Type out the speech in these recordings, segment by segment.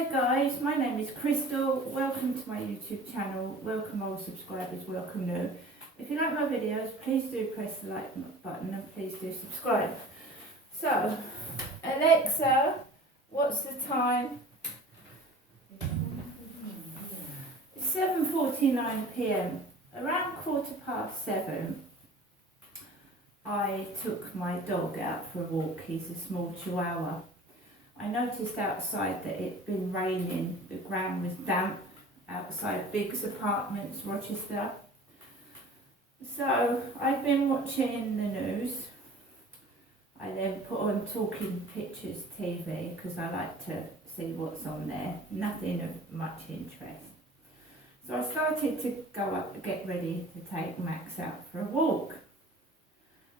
Hi guys, my name is Crystal. Welcome to my YouTube channel. Welcome old subscribers, welcome new. If you like my videos, please do press the like button and please do subscribe. So, Alexa, what's the time? It's 7:49 p.m. Around 7:15, I took my dog out for a walk. He's a small Chihuahua. I noticed outside that it'd been raining, the ground was damp outside Biggs Apartments, Rochester. So I'd been watching the news. I then put on Talking Pictures TV because I like to see what's on there, nothing of much interest. So I started to go up, get ready to take Max out for a walk.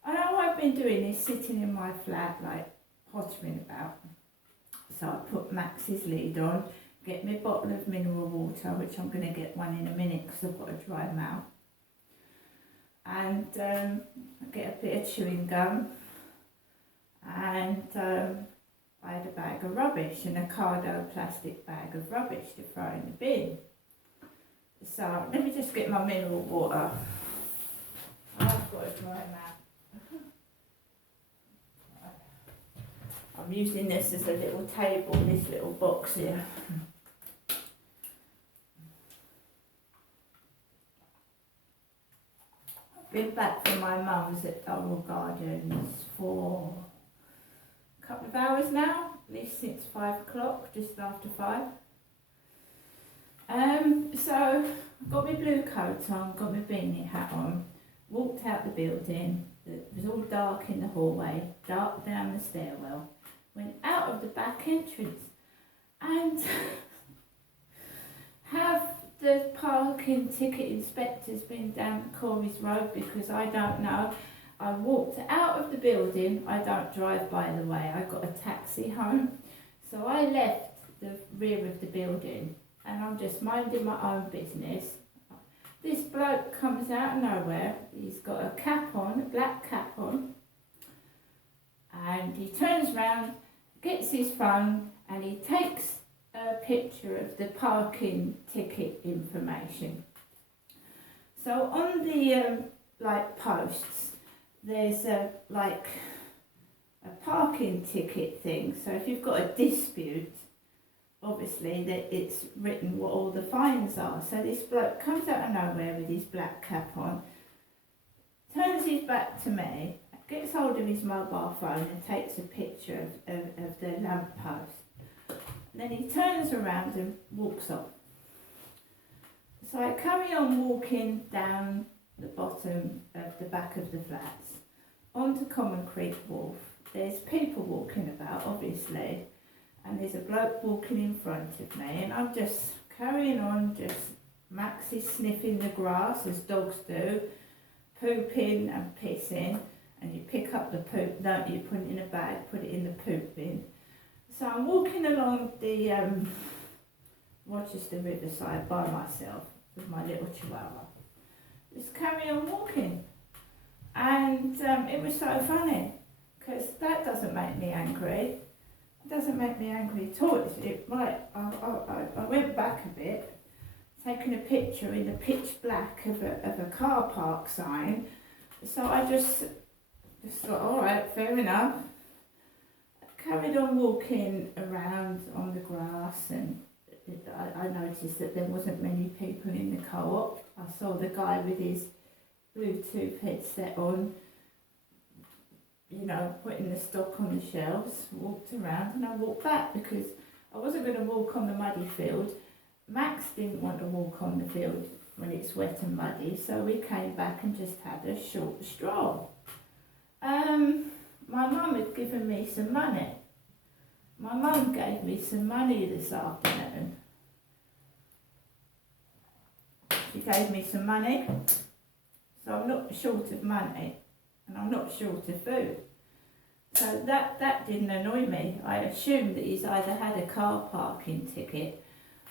And all I've been doing is sitting in my flat, like pottering about. So I put Max's lead on, get my bottle of mineral water, which I'm going to get one in a minute because I've got a dry mouth. And I get a bit of chewing gum. And I had a bag of rubbish, an Ocado plastic bag of rubbish to throw in the bin. So let me just get my mineral water. I've got a dry mouth. I'm using this as a little table, this little box here. I've been back from my mum's at Durrell Gardens for a couple of hours now, at least since 5 o'clock, just after 5. So I've got my blue coat on, got my beanie hat on, walked out the building. It was all dark in the hallway, dark down the stairwell. Went out of the back entrance and have the parking ticket inspectors been down Corey's Road because I don't know. I walked out of the building. I don't drive, by the way. I got a taxi home. So I left the rear of the building and I'm just minding my own business. This bloke comes out of nowhere. He's got a cap on, a black cap on. And he turns round, gets his phone, and he takes a picture of the parking ticket information. So on the posts, there's a parking ticket thing. So if you've got a dispute, obviously that it's written what all the fines are. So this bloke comes out of nowhere with his black cap on, turns his back to me, gets hold of his mobile phone and takes a picture of the lamp post. And then he turns around and walks off. So I carry on walking down the bottom of the back of the flats onto Common Creek Wharf. There's people walking about, obviously, and there's a bloke walking in front of me, and I'm just carrying on, Max is sniffing the grass as dogs do, pooping and pissing. And you pick up the poop, don't you? Put it in a bag, put it in the poop bin. So I'm walking along the Rochester Riverside by myself with my little Chihuahua. Just carry on walking. And it was so funny, because that doesn't make me angry. It doesn't make me angry at all. I went back a bit, taking a picture in the pitch black of a car park sign. So I just thought, all right, fair enough. I carried on walking around on the grass, and I noticed that there wasn't many people in the co-op. I saw the guy with his Bluetooth headset on, putting the stock on the shelves, walked around, and I walked back because I wasn't going to walk on the muddy field. Max didn't want to walk on the field when it's wet and muddy, so we came back and just had a short stroll. My mum had given me some money. My mum gave me some money this afternoon. She gave me some money, so I'm not short of money, and I'm not short of food. So that didn't annoy me. I assumed that he's either had a car parking ticket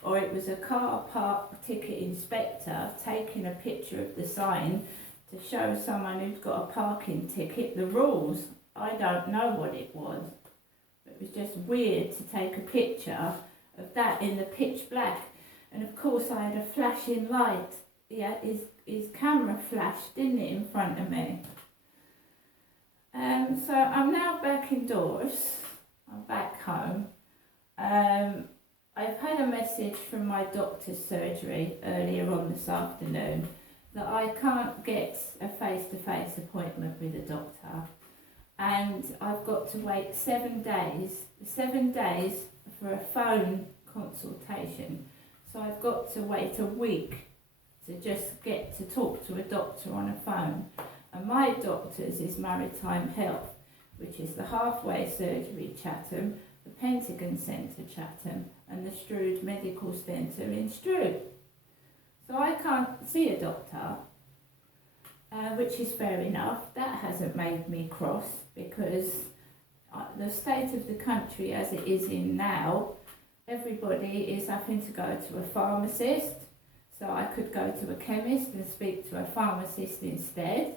or it was a car park ticket inspector taking a picture of the sign to show someone who's got a parking ticket the rules. I don't know what it was. It was just weird to take a picture of that in the pitch black. And of course I had a flashing light. Yeah, his camera flashed, didn't it, in front of me. So I'm now back indoors. I'm back home. I've had a message from my doctor's surgery earlier on this afternoon that I can't get a face-to-face appointment with a doctor, and I've got to wait 7 days for a phone consultation. So I've got to wait a week to just get to talk to a doctor on a phone. And my doctor's is Maritime Health, which is the Halfway Surgery Chatham, the Pentagon Centre Chatham, and the Strood Medical Centre in Strood. So I can't see a doctor, which is fair enough. That hasn't made me cross, because the state of the country as it is in now, everybody is having to go to a pharmacist. So I could go to a chemist and speak to a pharmacist instead,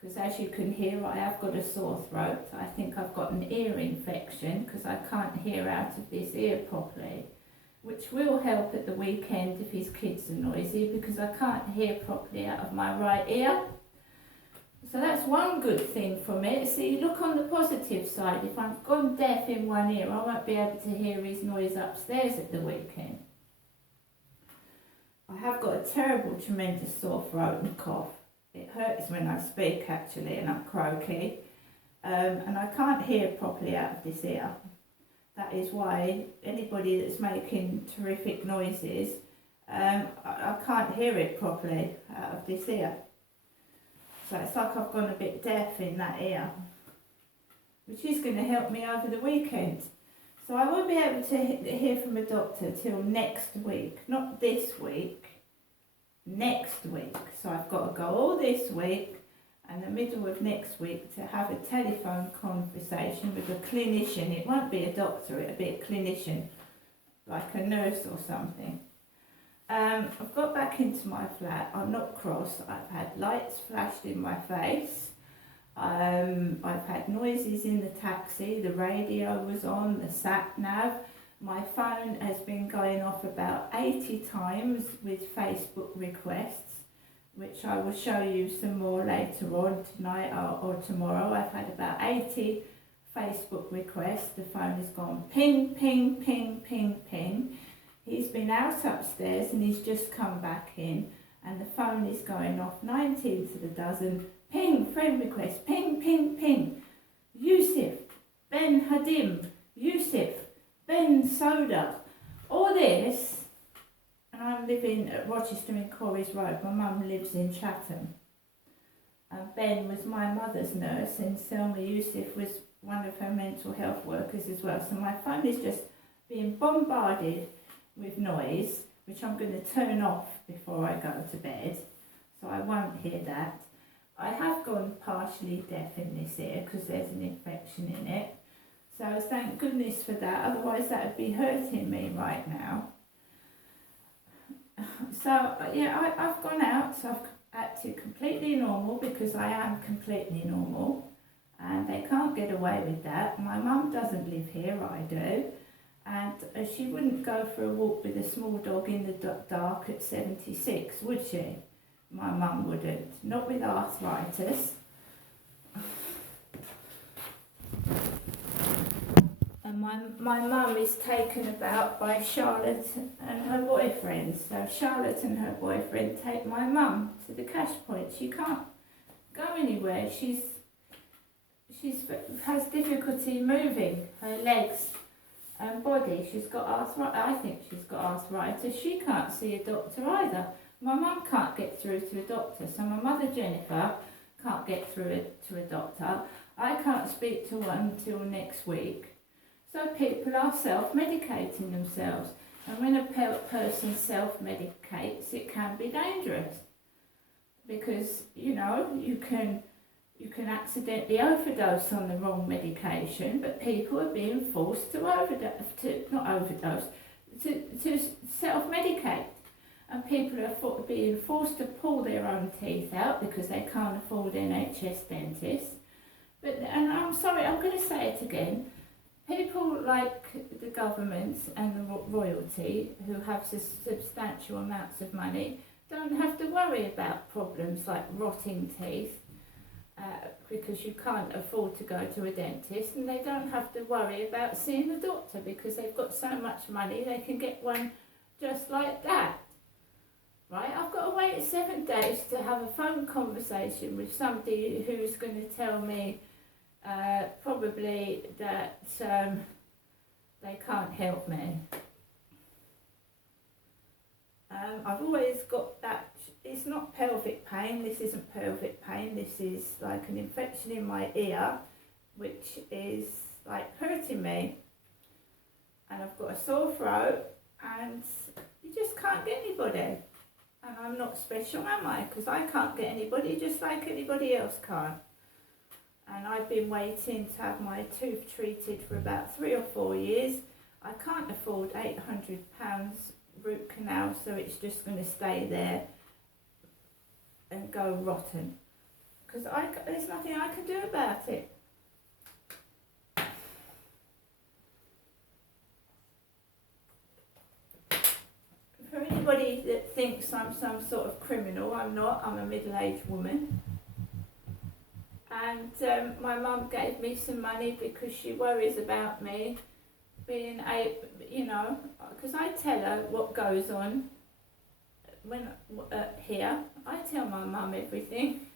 because as you can hear, I have got a sore throat. I think I've got an ear infection because I can't hear out of this ear properly, which will help at the weekend if his kids are noisy, because I can't hear properly out of my right ear. So that's one good thing from it. See, look on the positive side. If I've gone deaf in one ear, I won't be able to hear his noise upstairs at the weekend. I have got a terrible, tremendous sore throat and cough. It hurts when I speak, actually, and I'm croaky. And I can't hear properly out of this ear. That is why anybody that's making terrific noises, I can't hear it properly out of this ear. So it's like I've gone a bit deaf in that ear, which is going to help me over the weekend. So I won't be able to hear from a doctor till next week, not this week, next week. So I've got to go all this week and the middle of next week to have a telephone conversation with a clinician. It won't be a doctor, it'll be a clinician, like a nurse or something. I've got back into my flat. I'm not cross. I've had lights flashed in my face. I've had noises in the taxi, the radio was on, the sat nav. My phone has been going off about 80 times with Facebook requests, which I will show you some more later on tonight or tomorrow. I've had about 80 Facebook requests. The phone has gone ping, ping, ping, ping, ping. He's been out upstairs and he's just come back in, and the phone is going off 19 to the dozen. Ping, friend request, ping, ping, ping. Yusuf, Ben Hadim, Yusuf, Ben Soda. All this, and I'm living at Rochester in Corries Road. My mum lives in Chatham. And Ben was my mother's nurse, and Selma Yusuf was one of her mental health workers as well. So my phone is just being bombarded with noise, which I'm going to turn off before I go to bed, so I won't hear that. I have gone partially deaf in this ear because there's an infection in it, so thank goodness for that, otherwise that would be hurting me right now. So yeah, I've gone out, so I've acted completely normal because I am completely normal, and they can't get away with that. My mum doesn't live here, I do. And she wouldn't go for a walk with a small dog in the dark at 76, would she? My mum wouldn't. Not with arthritis. And my mum is taken about by Charlotte and her boyfriend. So Charlotte and her boyfriend take my mum to the cash point. She can't go anywhere. She has difficulty moving her legs and body. She's got arthritis. I think she's got arthritis. She can't see a doctor either. My mum can't get through to a doctor, so my mother Jennifer can't get through to a doctor. I can't speak to one until next week. So people are self-medicating themselves, and when a person self-medicates, it can be dangerous, because you know you can accidentally overdose on the wrong medication, but people are being forced to self-medicate. And people are being forced to pull their own teeth out because they can't afford NHS dentists. And I'm sorry, I'm going to say it again. people like the governments and the royalty who have substantial amounts of money don't have to worry about problems like rotting teeth because you can't afford to go to a dentist, and they don't have to worry about seeing a doctor because they've got so much money they can get one just like that. Right, I've got to wait 7 days to have a phone conversation with somebody who's going to tell me probably that they can't help me. I've always got that, it's not pelvic pain, this isn't pelvic pain, this is like an infection in my ear which is like hurting me, and I've got a sore throat, and you just can't get anybody. And I'm not special, am I? Because I can't get anybody just like anybody else can. And I've been waiting to have my tooth treated for about 3 or 4 years. I can't afford £800 root canal, so it's just going to stay there and go rotten. Because there's nothing I can do about it. For anybody that thinks I'm some sort of criminal, I'm not. I'm a middle-aged woman. And my mum gave me some money because she worries about me being able, you know, because I tell her what goes on when here. I tell my mum everything.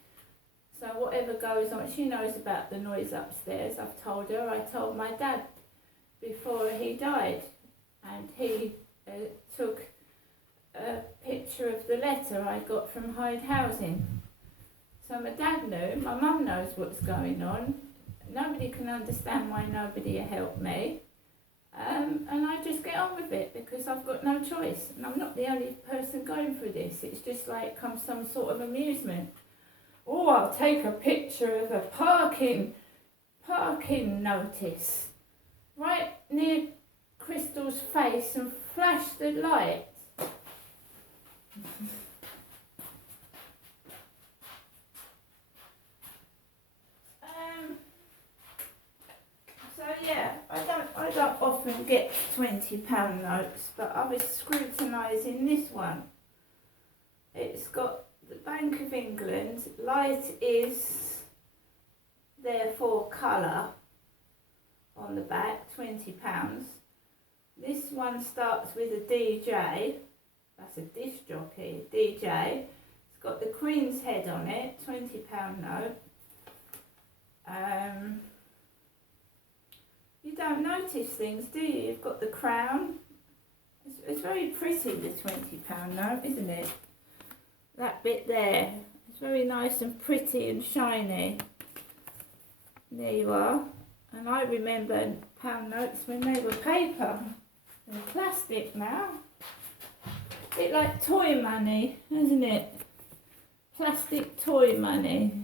So whatever goes on, she knows about the noise upstairs. I've told her. I told my dad before he died, and he took a picture of the letter I got from Hyde Housing. So my dad knew, my mum knows what's going on. Nobody can understand why nobody will help me. And I just get on with it because I've got no choice. And I'm not the only person going through this. It's just like some sort of amusement. Oh, I'll take a picture of a parking notice right near Crystal's face and flash the light. So yeah, I don't often get £20 notes, but I was scrutinising this one. It's got the Bank of England, light is therefore colour on the back, £20. This one starts with a DJ, that's a disc jockey, DJ. It's got the Queen's head on it, £20 note. You don't notice things, do you? You've got the crown. It's very pretty, the £20 note, isn't it? That bit there. It's very nice and pretty and shiny. There you are. And I remember pound notes when they were paper. They're plastic now. A bit like toy money, isn't it? Plastic toy money.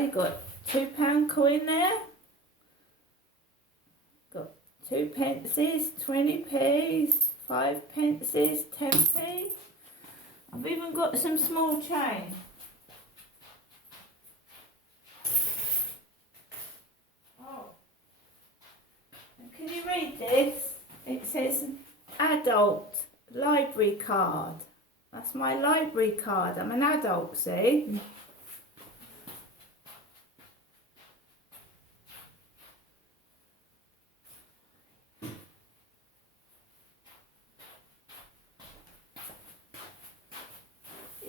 You got £2 coin there, got 2 pences, 20p's, 5 pences, 10p. I've even got some small change. Oh, and can you read this? It says adult library card. That's my library card. I'm an adult, see?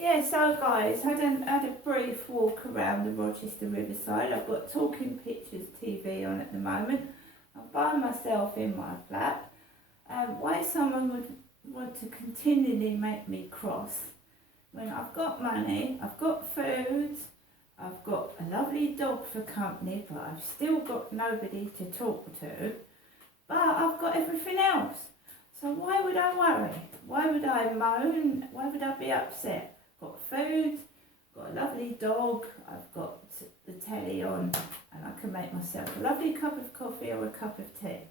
Yeah, so guys, I had a brief walk around the Rochester Riverside. I've got Talking Pictures TV on at the moment. I'm by myself in my flat. Why someone would want to continually make me cross when I've got money, I've got food, I've got a lovely dog for company, but I've still got nobody to talk to, but I've got everything else. So why would I worry? Why would I moan? Why would I be upset? Got food, got a lovely dog, I've got the telly on, and I can make myself a lovely cup of coffee or a cup of tea.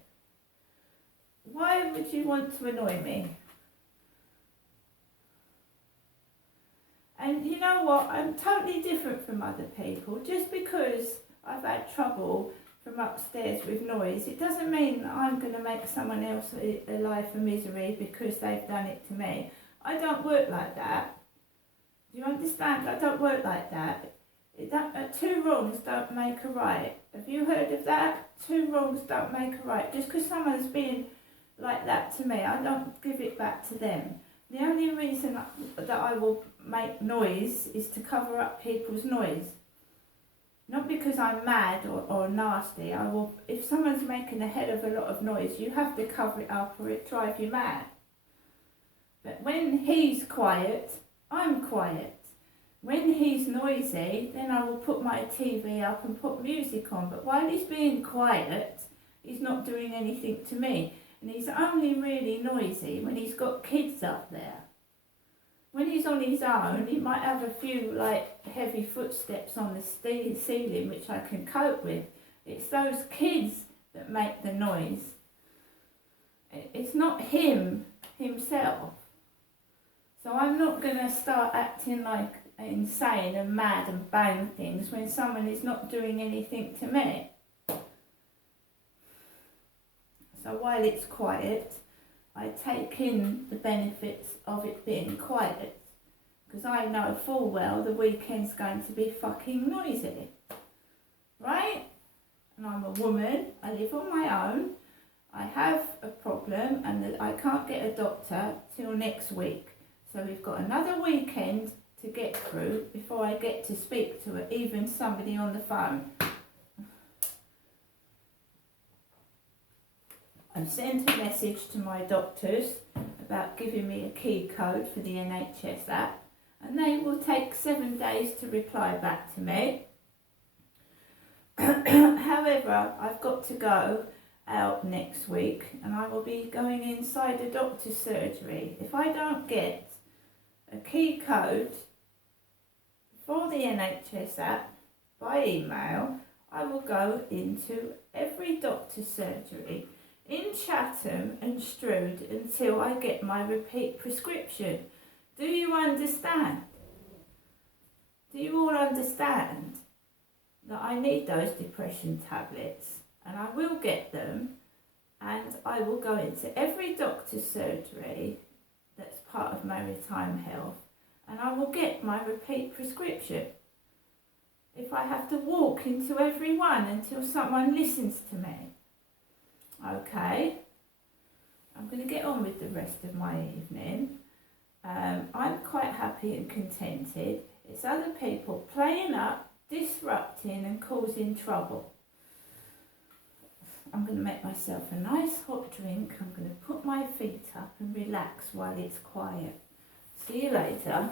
Why would you want to annoy me? And you know what? I'm totally different from other people. Just because I've had trouble from upstairs with noise, it doesn't mean that I'm going to make someone else a life of misery because they've done it to me. I don't work like that. Do you understand? I don't work like that. Two wrongs don't make a right. Have you heard of that? Two wrongs don't make a right. Just because someone's been like that to me, I don't give it back to them. The only reason that I will make noise is to cover up people's noise. Not because I'm mad or nasty. If someone's making a hell of a lot of noise, you have to cover it up or it drives you mad. But when he's quiet, I'm quiet. When he's noisy, then I will put my TV up and put music on. But while he's being quiet, he's not doing anything to me. And he's only really noisy when he's got kids up there. When he's on his own, he might have a few heavy footsteps on the ceiling, which I can cope with. It's those kids that make the noise. It's not himself. So I'm not going to start acting like insane and mad and bang things when someone is not doing anything to me. So while it's quiet, I take in the benefits of it being quiet, because I know full well the weekend's going to be fucking noisy, right? And I'm a woman, I live on my own, I have a problem and I can't get a doctor till next week. So we've got another weekend to get through before I get to speak to even somebody on the phone. I've sent a message to my doctors about giving me a key code for the NHS app, and they will take 7 days to reply back to me. However, I've got to go out next week and I will be going inside a doctor's surgery. If I don't get a key code for the NHS app by email, I will go into every doctor's surgery in Chatham and Strood until I get my repeat prescription. Do you understand? Do you all understand that I need those depression tablets? And I will get them, and I will go into every doctor's surgery that's part of Maritime Health, and I will get my repeat prescription. If I have to walk into every one until someone listens to me. Okay, I'm going to get on with the rest of my evening. I'm quite happy and contented. It's other people playing up, disrupting and causing trouble. I'm going to make myself a nice hot drink. I'm going to put my feet up and relax while it's quiet. See you later.